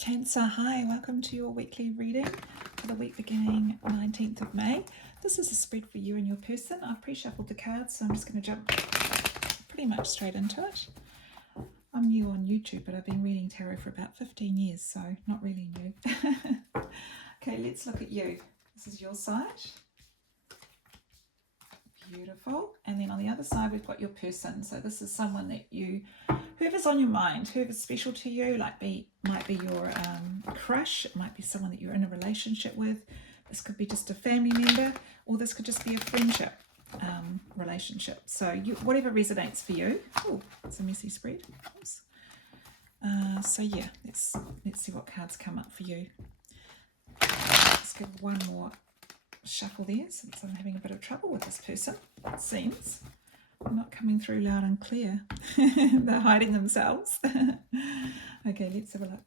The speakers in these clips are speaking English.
Cancer, hi, welcome to your weekly reading for the week beginning 19th of May. This is a spread for you and your person. I've pre-shuffled the cards, so I'm just going to jump pretty much straight into it. I'm new on YouTube, but I've been reading tarot for about 15 years, so not really new. Okay, let's look at you. This is your side. Beautiful. And then on the other side, we've got your person. So this is someone that whoever's on your mind, whoever's special to you, might be your crush. It might be someone that you're in a relationship with. This could be just a family member, or this could just be a friendship relationship. So whatever resonates for you. Oh, it's a messy spread. Oops. So yeah, let's see what cards come up for you. Let's give one more shuffle there, since I'm having a bit of trouble with this person. It seems not coming through loud and clear. They're hiding themselves. Okay, let's have a look.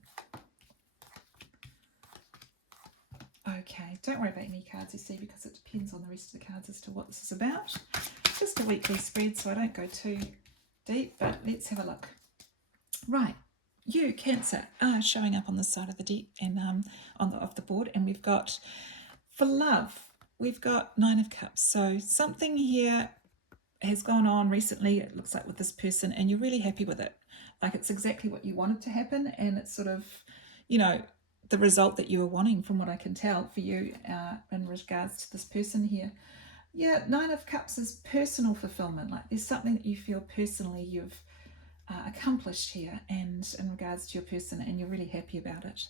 Okay, don't worry about any cards you see, because it depends on the rest of the cards as to what this is about. Just a weekly spread, so I don't go too deep, but let's have a look. Right, you, Cancer, are showing up on the side of the deck and of the board, and we've got, for love, we've got Nine of Cups. So something here has gone on recently, it looks like, with this person, and you're really happy with it. Like, it's exactly what you wanted to happen, and it's sort of, the result that you were wanting, from what I can tell, for you in regards to this person here. Yeah, Nine of Cups is personal fulfillment. Like, there's something that you feel personally you've accomplished here, and in regards to your person, and you're really happy about it.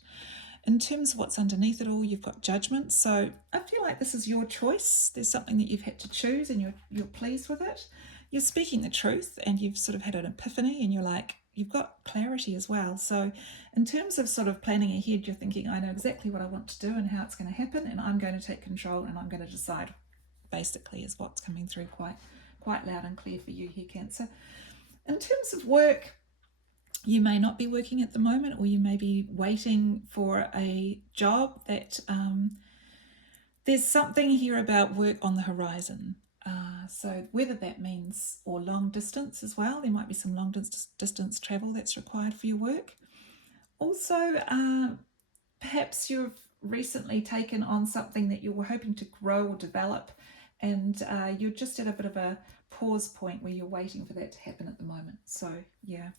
In terms of what's underneath it all, you've got Judgment. So I feel like this is your choice. There's something that you've had to choose, and you're pleased with it. You're speaking the truth, and you've sort of had an epiphany, and you're like, you've got clarity as well. So in terms of sort of planning ahead, you're thinking, I know exactly what I want to do and how it's going to happen, and I'm going to take control, and I'm going to decide, basically, is what's coming through quite loud and clear for you here, Cancer. In terms of work, you may not be working at the moment, or you may be waiting for a job that there's something here about work on the horizon. So whether that means, or long distance as well, there might be some long distance travel that's required for your work. Also, perhaps you've recently taken on something that you were hoping to grow or develop, and you're just at a bit of a pause point where you're waiting for that to happen at the moment. So yeah.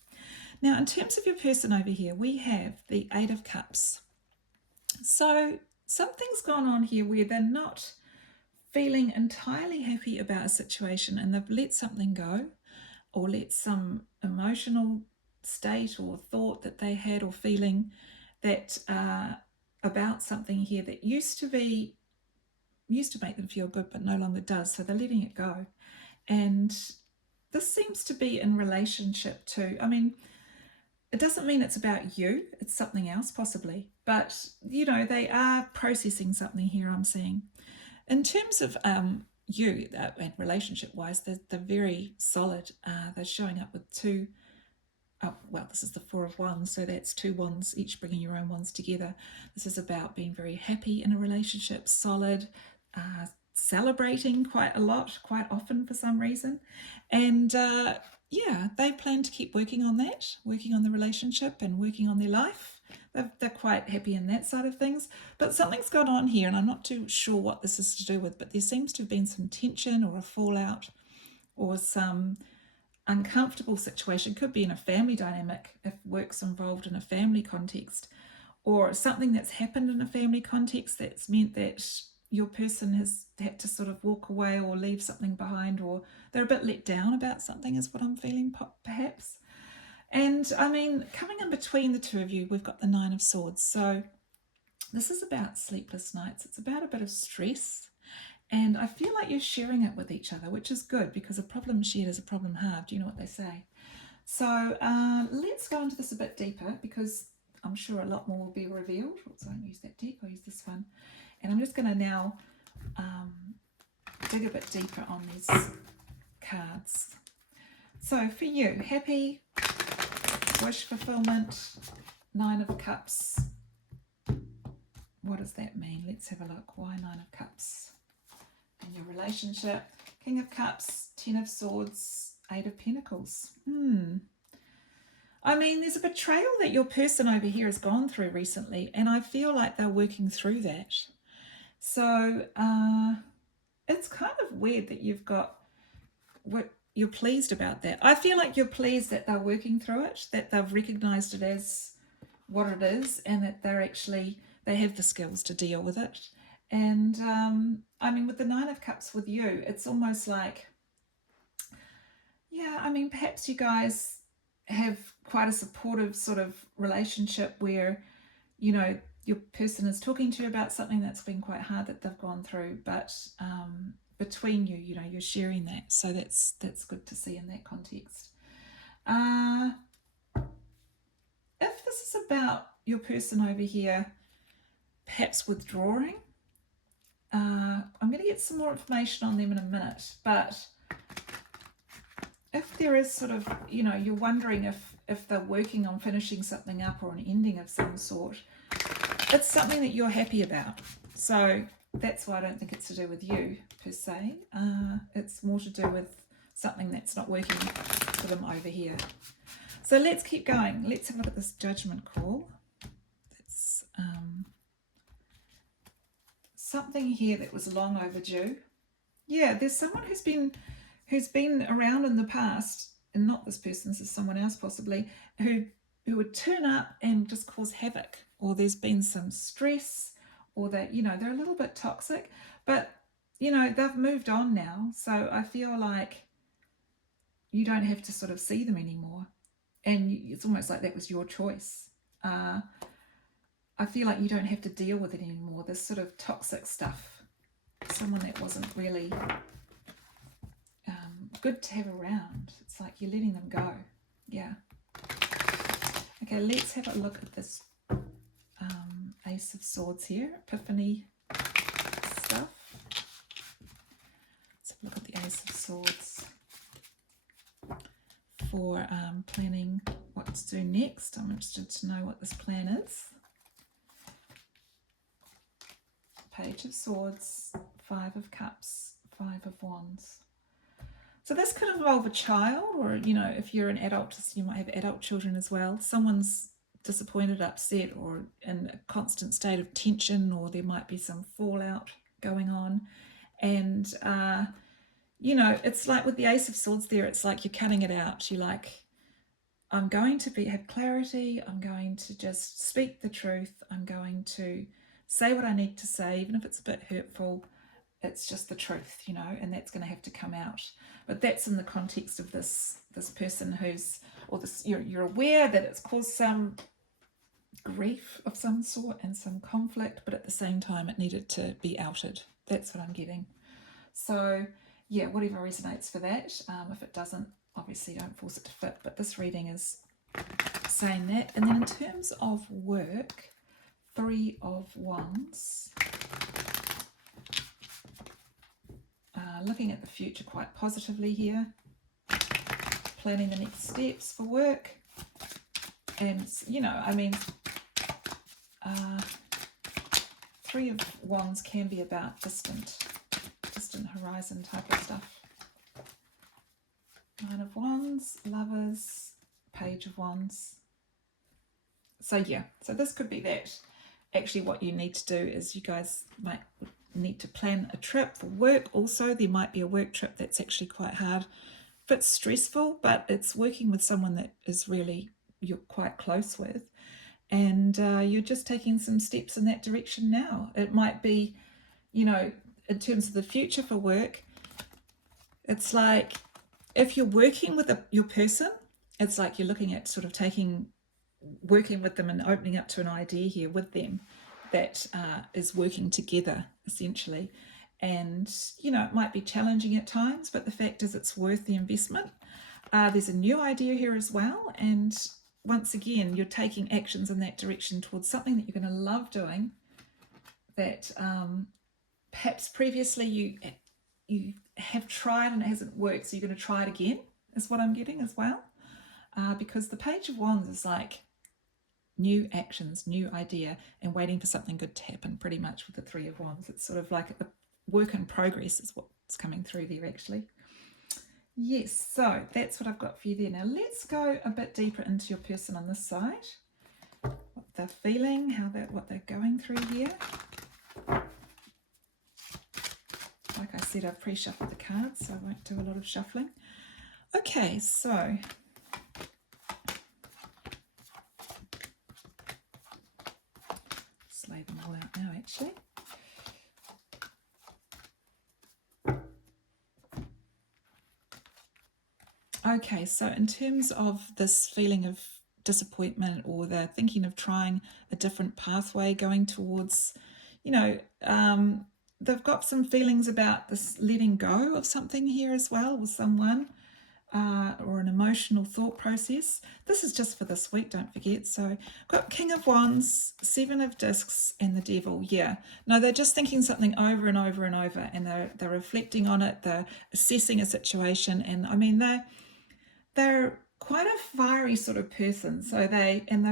Now, in terms of your person over here, we have the Eight of Cups. So something's gone on here where they're not feeling entirely happy about a situation, and they've let something go, or let some emotional state or thought that they had, or feeling that about something here that used to make them feel good, but no longer does. So they're letting it go. And this seems to be in relationship to, it doesn't mean it's about you, it's something else possibly, but they are processing something here, I'm seeing. In terms of you, and relationship wise, they're very solid. They're showing up with two, this is the Four of Wands, so that's two wands, each bringing your own wands together. This is about being very happy in a relationship, solid, celebrating quite a lot, quite often for some reason. And yeah, they plan to keep working on that, working on the relationship and working on their life. They're quite happy in that side of things. But something's gone on here, and I'm not too sure what this is to do with, but there seems to have been some tension or a fallout, or some uncomfortable situation. Could be in a family dynamic, if work's involved in a family context, or something that's happened in a family context that's meant that your person has had to sort of walk away or leave something behind, or they're a bit let down about something, is what I'm feeling, perhaps. And coming in between the two of you, we've got the Nine of Swords. So this is about sleepless nights. It's about a bit of stress. And I feel like you're sharing it with each other, which is good, because a problem shared is a problem halved. You know what they say. So let's go into this a bit deeper, because I'm sure a lot more will be revealed. Oops, I won't use that deck, I'll use this one. And I'm just going to now dig a bit deeper on these cards. So for you, happy, wish fulfillment, Nine of Cups. What does that mean? Let's have a look. Why Nine of Cups? In your relationship, King of Cups, Ten of Swords, Eight of Pentacles. I mean, there's a betrayal that your person over here has gone through recently, and I feel like they're working through that. So it's kind of weird that you've got what you're pleased about that. I feel like you're pleased that they're working through it, that they've recognized it as what it is, and that they have the skills to deal with it. And I mean, with the Nine of Cups with you, it's almost like, yeah, I mean, perhaps you guys have quite a supportive sort of relationship where, you know, your person is talking to you about something that's been quite hard that they've gone through, but between you, you know, you're sharing that. So that's good to see in that context. If this is about your person over here perhaps withdrawing, I'm going to get some more information on them in a minute, but if there is sort of, you know, you're wondering if they're working on finishing something up or an ending of some sort, it's something that you're happy about. So that's why I don't think it's to do with you per se. It's more to do with something that's not working for them over here. So let's keep going. Let's have a look at this judgment call. That's something here that was long overdue. Yeah, there's someone who's been around in the past, and not this person, this is someone else possibly, who would turn up and just cause havoc, or there's been some stress, or that, you know, they're a little bit toxic, but, you know, they've moved on now. So I feel like you don't have to sort of see them anymore. And it's almost like that was your choice. I feel like you don't have to deal with it anymore, this sort of toxic stuff. Someone that wasn't really good to have around. It's like you're letting them go. Yeah. Okay, let's have a look at this Ace of Swords here, Epiphany stuff. Let's have a look at the Ace of Swords for planning what to do next. I'm interested to know what this plan is. Page of Swords, Five of Cups, Five of Wands. So this could involve a child, or, you know, if you're an adult, you might have adult children as well. Someone's disappointed, upset, or in a constant state of tension, or there might be some fallout going on. And, you know, it's like with the Ace of Swords there, it's like you're cutting it out. You're like, I'm going to have clarity. I'm going to just speak the truth. I'm going to say what I need to say, even if it's a bit hurtful. It's just the truth, you know, and that's going to have to come out. But that's in the context of this person who's, or this, you're aware that it's caused some grief of some sort and some conflict, but at the same time it needed to be outed. That's what I'm getting. So yeah, whatever resonates for that. If it doesn't, obviously don't force it to fit, but this reading is saying that. And then in terms of work, Three of Wands. Looking at the future quite positively here, planning the next steps for work, and, you know, I mean, Three of Wands can be about distant horizon type of stuff. Nine of Wands, Lovers, Page of Wands. So yeah, so this could be that. Actually, what you need to do is you guys might need to plan a trip for work. Also, there might be a work trip that's actually quite hard, a bit stressful, but it's working with someone that is really you're quite close with, and you're just taking some steps in that direction now. It might be, you know, in terms of the future for work, it's like if you're working with your person, it's like you're looking at sort of working with them and opening up to an idea here with them that is working together, essentially. And, you know, it might be challenging at times, but the fact is it's worth the investment. There's a new idea here as well. And once again, you're taking actions in that direction towards something that you're going to love doing, that perhaps previously you have tried and it hasn't worked, so you're going to try it again, is what I'm getting as well. Because the Page of Wands is like new actions, new idea, and waiting for something good to happen, pretty much with the Three of Wands. It's sort of like a work in progress is what's coming through there, actually. Yes, so that's what I've got for you there. Now let's go a bit deeper into your person on this side. What they're feeling, what they're going through here. Like I said, I've pre-shuffled the cards, so I won't do a lot of shuffling. Okay, so let's lay them all out now, actually. Okay, so in terms of this feeling of disappointment, or they're thinking of trying a different pathway going towards, you know, they've got some feelings about this letting go of something here as well with someone, or an emotional thought process. This is just for this week, don't forget. So I've got King of Wands, Seven of Discs, and the Devil. Yeah, no, they're just thinking something over and over and over, and they're reflecting on it, they're assessing a situation, and I mean, they're quite a fiery sort of person. So they're an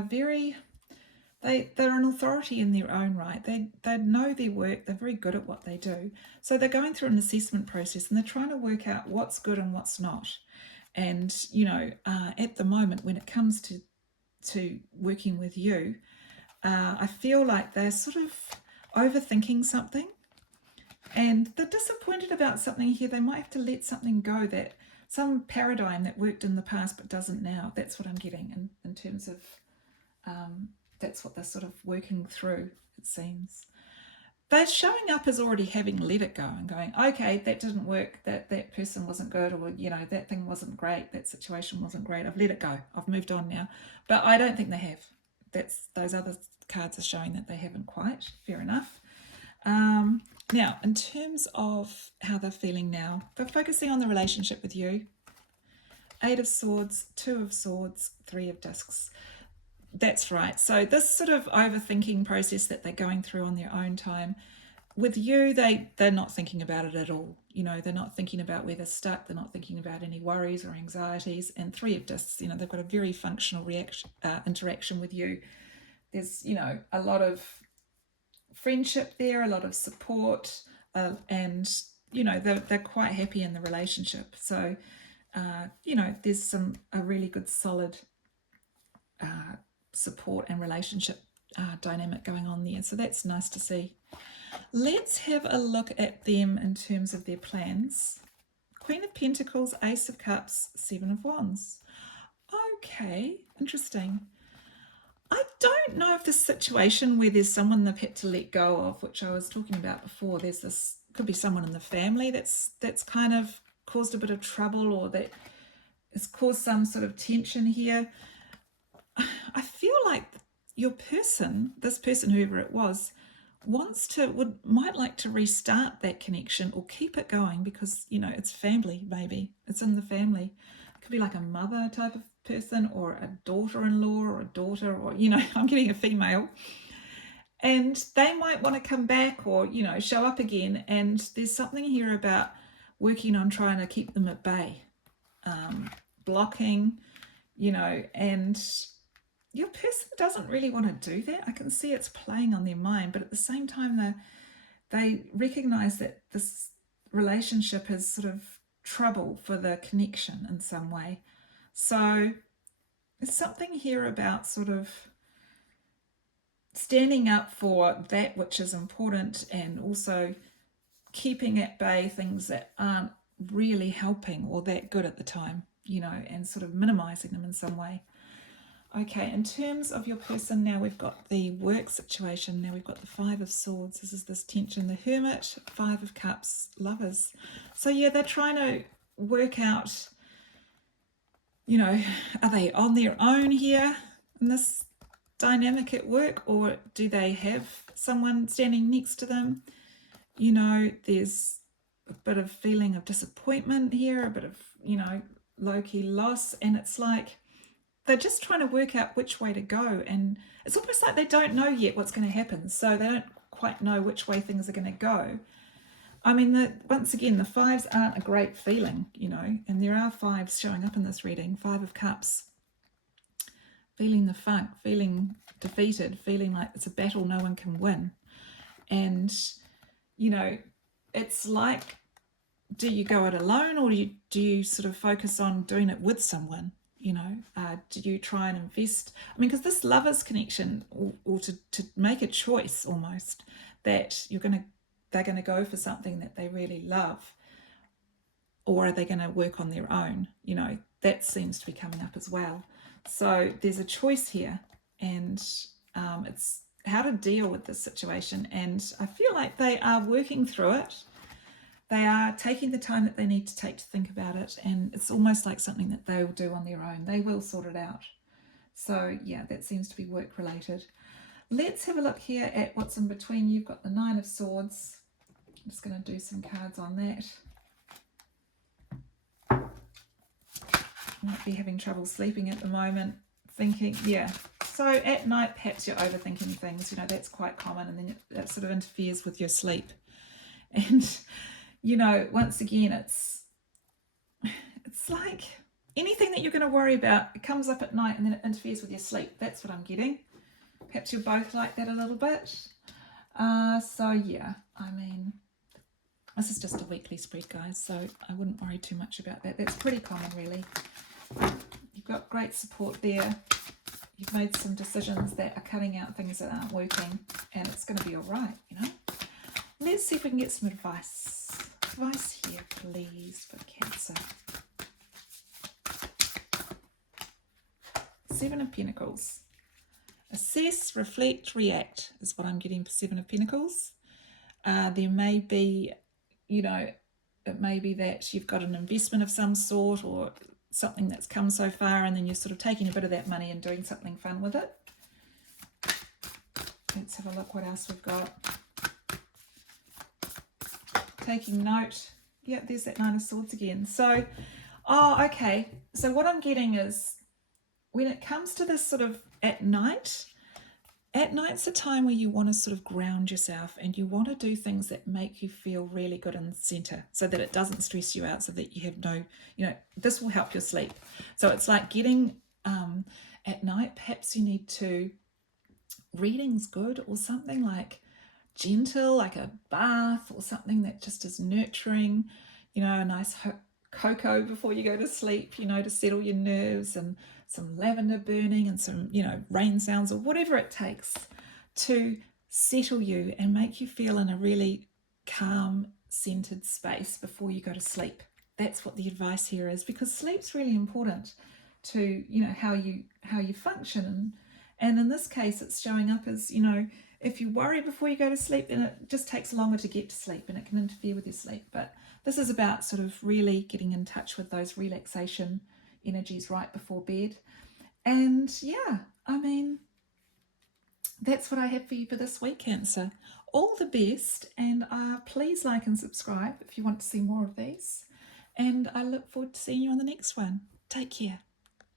authority in their own right. They know their work. They're very good at what they do. So they're going through an assessment process, and they're trying to work out what's good and what's not. And at the moment, when it comes to working with you, I feel like they're sort of overthinking something, and they're disappointed about something here. They might have to let something go, that some paradigm that worked in the past but doesn't now. That's what I'm getting in terms of that's what they're sort of working through, it seems. They're showing up as already having let it go and going, okay, that didn't work, that person wasn't good, or that thing wasn't great, that situation wasn't great, I've let it go, I've moved on now. But I don't think they have. Those other cards are showing that they haven't quite. Fair enough. Now, in terms of how they're feeling now, they're focusing on the relationship with you. Eight of Swords, Two of Swords, Three of Discs. That's right. So this sort of overthinking process that they're going through on their own time, with you, they're not thinking about it at all. They're not thinking about where they're stuck. They're not thinking about any worries or anxieties. And Three of Discs, they've got a very functional interaction with you. There's, a lot of friendship there, a lot of support, and they're quite happy in the relationship. So there's a really good solid support and relationship dynamic going on there. So that's nice to see. Let's have a look at them in terms of their plans. Queen of Pentacles, Ace of Cups, Seven of Wands. Okay, interesting. I don't know if this situation where there's someone they've had to let go of, which I was talking about before, could be someone in the family that's kind of caused a bit of trouble, or that has caused some sort of tension here. I feel like this person, whoever it was, might like to restart that connection or keep it going, because it's family. Maybe it's in the family. It could be like a mother type of person, or a daughter-in-law, or a daughter, or I'm getting a female, and they might want to come back, or show up again. And there's something here about working on trying to keep them at bay, blocking, and your person doesn't really want to do that. I can see it's playing on their mind, but at the same time, they recognize that this relationship is sort of trouble for the connection in some way. So there's something here about sort of standing up for that which is important, and also keeping at bay things that aren't really helping or that good at the time, and sort of minimizing them in some way. Okay, in terms of your person, now we've got the work situation. Now we've got the Five of Swords. This is this tension. The Hermit, Five of Cups, Lovers. So yeah, they're trying to work out, are they on their own here in this dynamic at work, or do they have someone standing next to them? There's a bit of feeling of disappointment here, a bit of, low-key loss, and it's like they're just trying to work out which way to go, and it's almost like they don't know yet what's going to happen, so they don't quite know which way things are going to go. I mean, once again, the fives aren't a great feeling, and there are fives showing up in this reading. Five of Cups, feeling the funk, feeling defeated, feeling like it's a battle no one can win. And, it's like do you go it alone, or do you sort of focus on doing it with someone? You know, do you try and invest? I mean, because this lovers connection, or to make a choice almost that they're gonna go for something that they really love, or are they going to work on their own? You know, that seems to be coming up as well. So there's a choice here, and it's how to deal with this situation. And I feel like they are working through it. They are taking the time that they need to take to think about it, and it's almost like something that they will do on their own. They will sort it out. So yeah, that seems to be work related. Let's have a look here at what's in between. You've got the Nine of Swords. I'm just going to do some cards on that. Might be having trouble sleeping at the moment, thinking, yeah. So at night, perhaps you're overthinking things, you know, that's quite common, and then that sort of interferes with your sleep. And, you know, once again, it's like anything that you're going to worry about, it comes up at night and then it interferes with your sleep. That's what I'm getting. Perhaps you're both like that a little bit. So yeah, I mean, this is just a weekly spread, guys, so I wouldn't worry too much about that. That's pretty common, really. You've got great support there. You've made some decisions that are cutting out things that aren't working, and it's going to be all right, you know. Let's see if we can get some advice. Advice here, please, for Cancer. Seven of Pentacles. Assess, reflect, react is what I'm getting for Seven of Pentacles. There may be, you know, it may be that you've got an investment of some sort, or something that's come so far, and then you're sort of taking a bit of that money and doing something fun with it. Let's have a look what else we've got. Taking note. Yeah, there's that Nine of Swords again. So, oh, okay. So what I'm getting is, when it comes to this sort of at night's a time where you want to sort of ground yourself, and you want to do things that make you feel really good in the center, so that it doesn't stress you out, so that you have no, you know, this will help your sleep. So it's like getting at night, perhaps you need to, reading's good, or something like gentle, like a bath, or something that just is nurturing, you know, a nice cocoa before you go to sleep, you know, to settle your nerves, and some lavender burning, and some, you know, rain sounds, or whatever it takes to settle you and make you feel in a really calm, centered space before you go to sleep. That's what the advice here is, because sleep's really important to, you know, how you function. And in this case, it's showing up as, you know, if you worry before you go to sleep, then it just takes longer to get to sleep, and it can interfere with your sleep. But this is about sort of really getting in touch with those relaxation energies right before bed. And yeah, I mean, that's what I have for you for this week, Cancer. All the best, and please like and subscribe if you want to see more of these. And I look forward to seeing you on the next one. Take care.